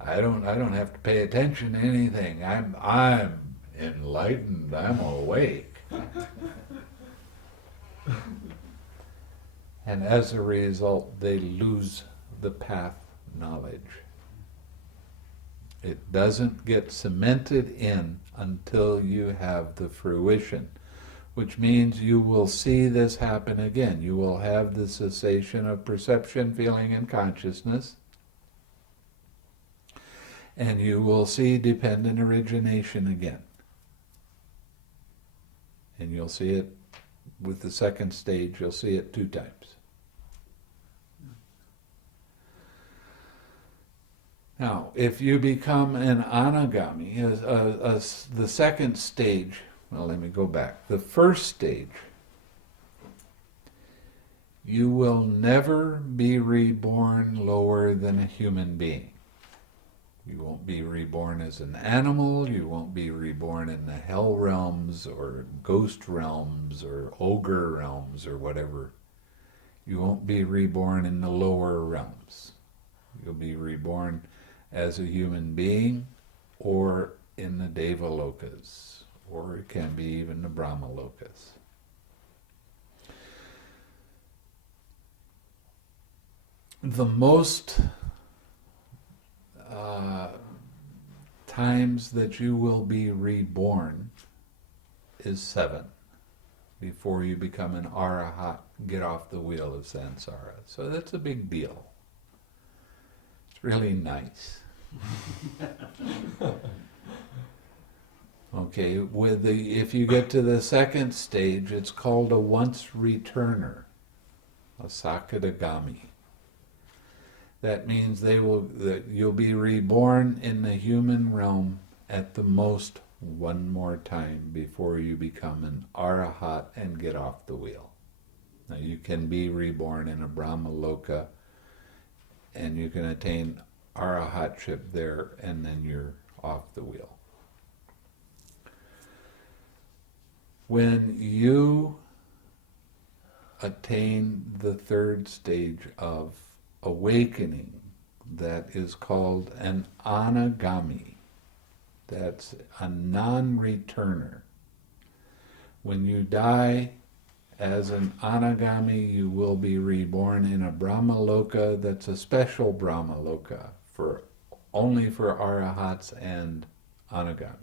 I don't have to pay attention to anything. I'm enlightened. I'm awake. And as a result, they lose the path knowledge. It doesn't get cemented in until you have the fruition, which means you will see this happen again. You will have the cessation of perception, feeling, and consciousness, and you will see dependent origination again. And you'll see it with the second stage, you'll see it 2 times. Now, if you become an anagami, the second stage, well, let me go back. The first stage, you will never be reborn lower than a human being. You won't be reborn as an animal, you won't be reborn in the hell realms or ghost realms or ogre realms or whatever. You won't be reborn in the lower realms. You'll be reborn as a human being or in the Devalokas, or it can be even the Brahmalokas. The most times that you will be reborn is 7 before you become an arahat, get off the wheel of samsara. So that's a big deal. It's really nice. Okay, if you get to the second stage, it's called a once returner, a sakadagami. That means that you'll be reborn in the human realm at the most one more time before you become an arahat and get off the wheel. Now you can be reborn in a Brahma Loka and you can attain arahatship there and then you're off the wheel. When you attain the third stage of awakening, that is called an anagami. That's a non-returner. When you die as an anagami, you will be reborn in a Brahmaloka that's a special Brahmaloka for only for arahats and anagamis.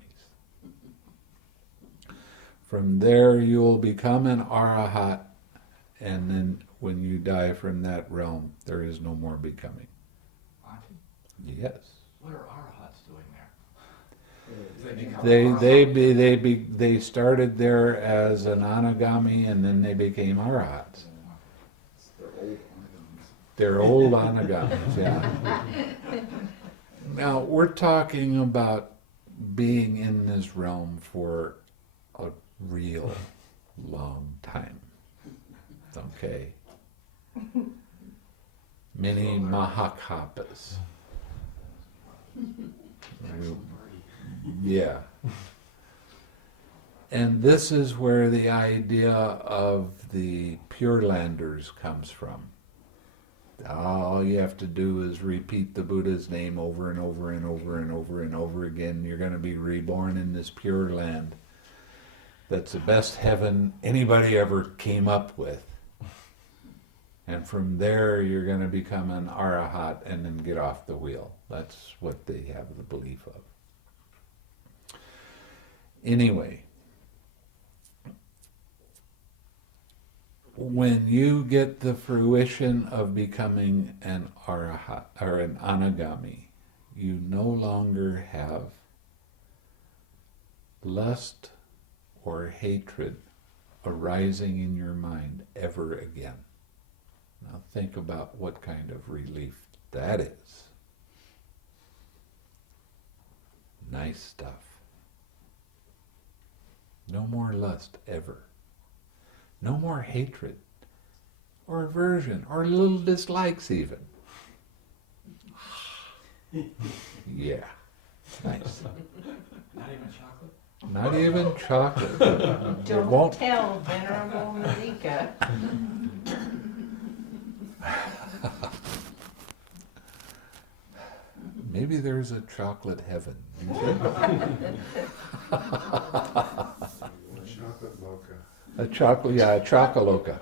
From there you will become an arahat, and then when you die from that realm, there is no more becoming. Yes. What are arahats doing there? They started there as an anagami and then they became arahats. They're old anagamis, yeah. Now we're talking about being in this realm for a real long time. Okay. Many mahakapas. Yeah. And this is where the idea of the Pure Landers comes from. All you have to do is repeat the Buddha's name over and over and over and over and over again. You're going to be reborn in this Pure Land. That's the best heaven anybody ever came up with. And from there you're going to become an arahat and then get off the wheel. That's what they have the belief of. Anyway, when you get the fruition of becoming an arahat or an anagami, you no longer have lust or hatred arising in your mind ever again. Now think about what kind of relief that is. Nice stuff. No more lust ever. No more hatred or aversion or little dislikes even. Yeah, nice. Not even chocolate? Not even chocolate. It Don't won't. tell Venerable Marika. Maybe there's a chocolate heaven. Chocolate mocha. A chocolate, yeah, a chocoloka.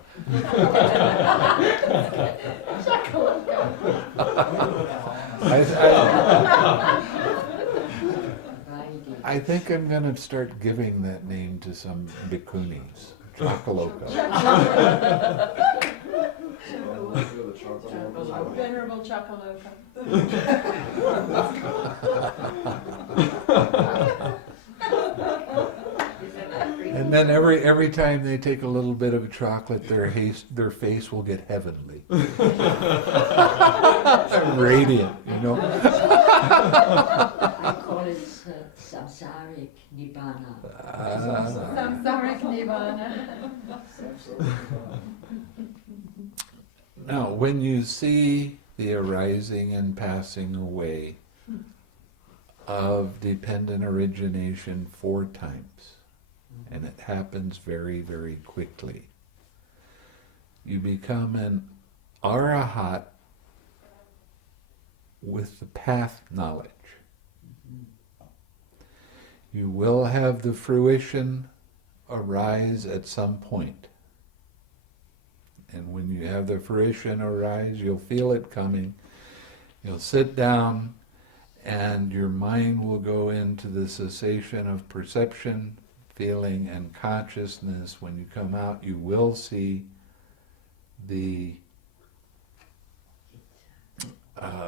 I think I'm going to start giving that name to some bhikkhunis. Chocoloka. Venerable Chakaloka. And then every time they take a little bit of chocolate, their face will get heavenly. Radiant, you know. I call it samsaric nibana. Samsaric nibana. Now, when you see the arising and passing away of dependent origination 4 times, and it happens very, very quickly, you become an arahat with the path knowledge. You will have the fruition arise at some point. And when you have the fruition arise, you'll feel it coming. You'll sit down and your mind will go into the cessation of perception, feeling, and consciousness. When you come out, you will see the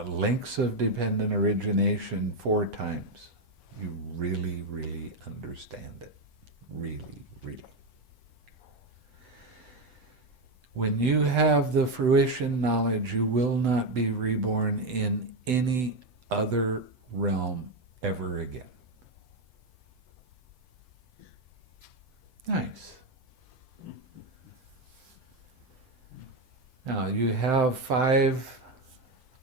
links of dependent origination 4 times. You really, really understand it. Really, really. When you have the fruition knowledge, you will not be reborn in any other realm ever again. you have 5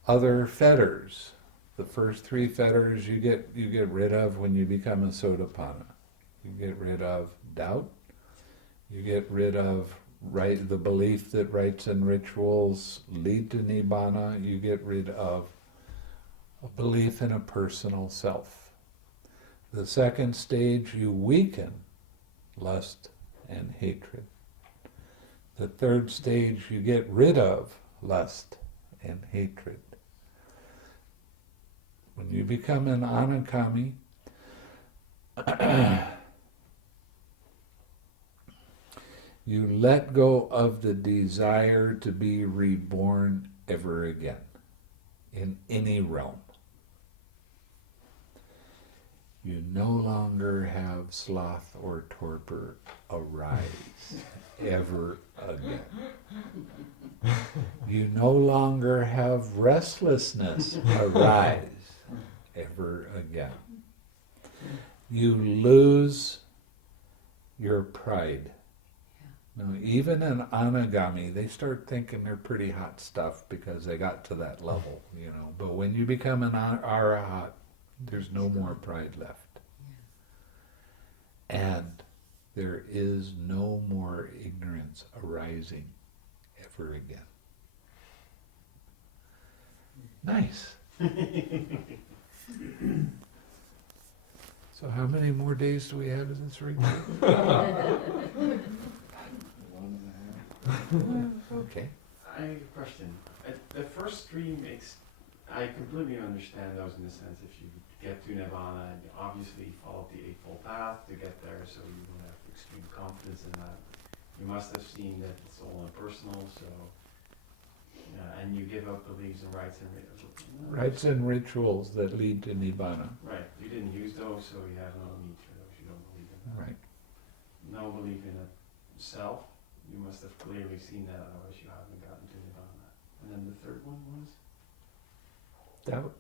other fetters. The first 3 fetters you get rid of when you become a sotapanna. You get rid of doubt. You get rid of the belief that rites and rituals lead to nibana. You get rid of a belief in a personal self. The second stage, you weaken lust and hatred. The third stage, you get rid of lust and hatred. When you become an anakami, you let go of the desire to be reborn ever again in any realm. You no longer have sloth or torpor arise ever again. You no longer have restlessness arise ever again. You lose your pride. Now, even an anagami, they start thinking they're pretty hot stuff because they got to that level, But when you become an arahat, there's no more pride left. And there is no more ignorance arising ever again. Nice. So how many more days do we have of this retreat? 1.5. Okay. I have a question. The first 3 I completely understand those in the sense if you get to nirvana, and you obviously follow the Eightfold Path to get there, so you will have extreme confidence in that. You must have seen that it's all impersonal, so, and you give up beliefs and rites and rituals. Rites and rituals that lead to nibbana. Right, you didn't use those, so you have no need for those, you don't believe in that. Right. No belief in a self, you must have clearly seen that, otherwise you haven't gotten to nirvana. And then the third one was? Doubt.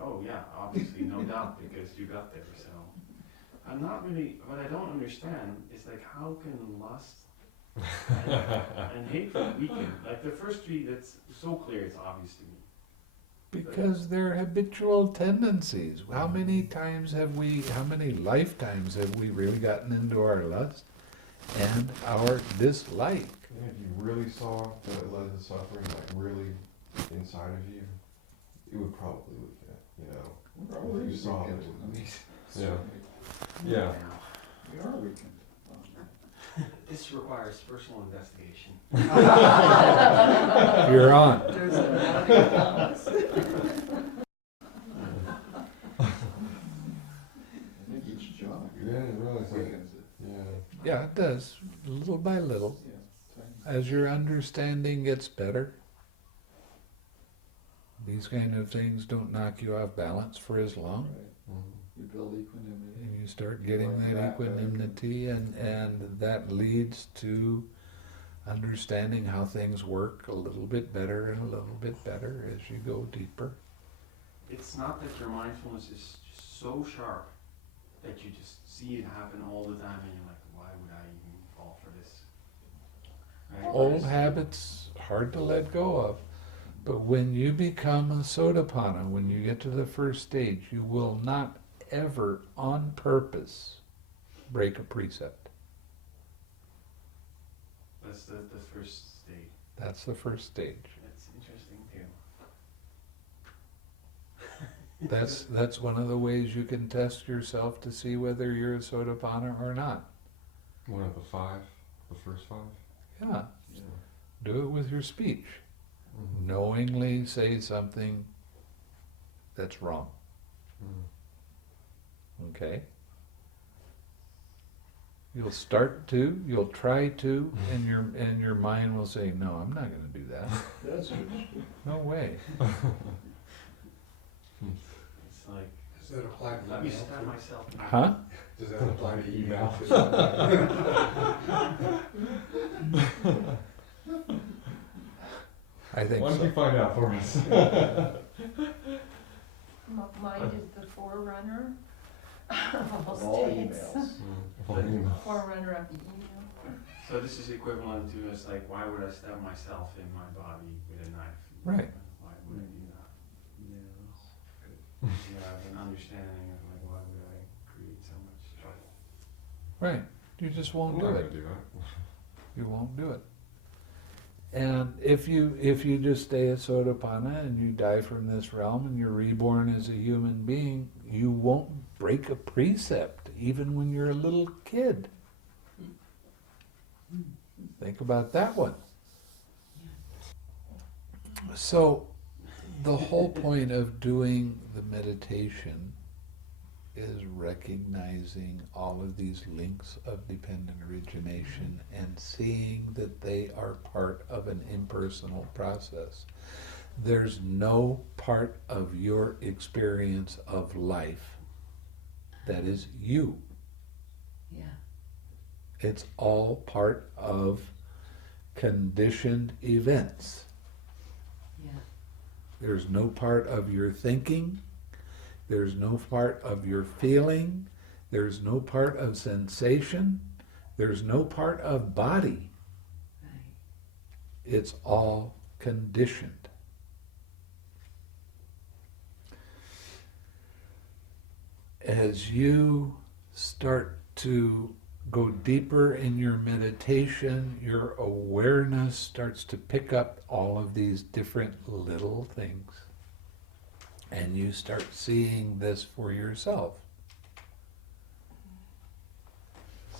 Oh yeah, obviously, no doubt, because you got there, so. I'm not really, what I don't understand is like how can lust and hatred weaken? Like the first 3, that's so clear, it's obvious to me. Because they're habitual tendencies. How many lifetimes have we really gotten into our lust and our dislike? Yeah, if you really saw that it led to suffering, like really inside of you, it would probably weaken it, We're If already you saw weakened. it. I mean, Yeah. Yeah. we are weakened. This requires personal investigation. You're on. There's a I think each job Yeah, it really is like, weakens it. yeah. Yeah, it does, little by little. Yeah, As your understanding gets better, these kind of things don't knock you off balance for as long. right. Mhm. You build equanimity. And you start getting Like that that, equanimity, and that leads to understanding how things work a little bit better and a little bit better as you go deeper. It's not that your mindfulness is just so sharp that you just see it happen all the time and you're like, why would I even fall for this? Right? Old habits, hard to let go of. But when you become a sotapanna, when you get to the first stage, you will not ever on purpose break a precept. That's the first stage. That's the first stage. That's interesting too. That's one of the ways you can test yourself to see whether you're a sotapanna or not. One of the 5, the first 5. Yeah, Yeah. do it with your speech. Mhm. Knowingly say something that's wrong. Mhm. Okay? You'll start to, you'll try to, and your mind will say, no, I'm not going to do that. That's interesting. No way. It's like, Does that apply to let me email stab too? myself in the Huh? Does that apply to email too? I think Why don't so. you find out for us? Mind is the forerunner of Of all all states. emails. Mm. Forerunner of the email. So this is equivalent to us like, why would I stab myself in my body with a knife? Right. Why would I do that? Yeah. You have an understanding of like, why would I create so much trouble? Right. You just won't I'm do not it. gonna do it. You won't do it. And if you just stay at Sotapanna and you die from this realm and you're reborn as a human being, you won't break a precept, even when you're a little kid. Think about that one. So, the whole point of doing the meditation is recognizing all of these links of dependent origination and seeing that they are part of an impersonal process. There's no part of your experience of life that is you. Yeah. It's all part of conditioned events. Yeah. There's no part of your thinking. There's no part of your feeling. There's no part of sensation. There's no part of body. Right. It's all conditioned. As you start to go deeper in your meditation, your awareness starts to pick up all of these different little things. And you start seeing this for yourself.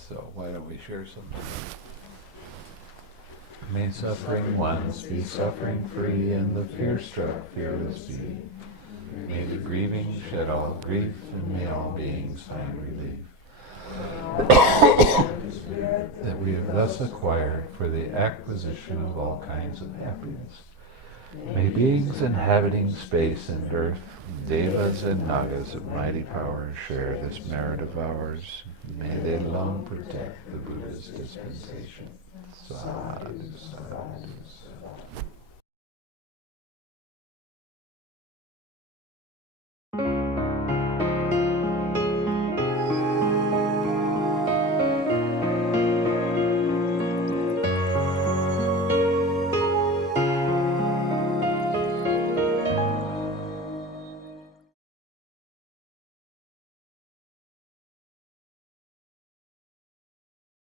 So why don't we share something? May suffering ones be suffering free, and the fear-struck fearless be. May the grieving shed all grief, and may all beings find relief. That we have thus acquired for the acquisition of all kinds of happiness. May beings inhabiting space and earth, devas and nagas of mighty power, share this merit of ours. May they long protect the Buddha's dispensation. Sadhu, sadhu, sadhu.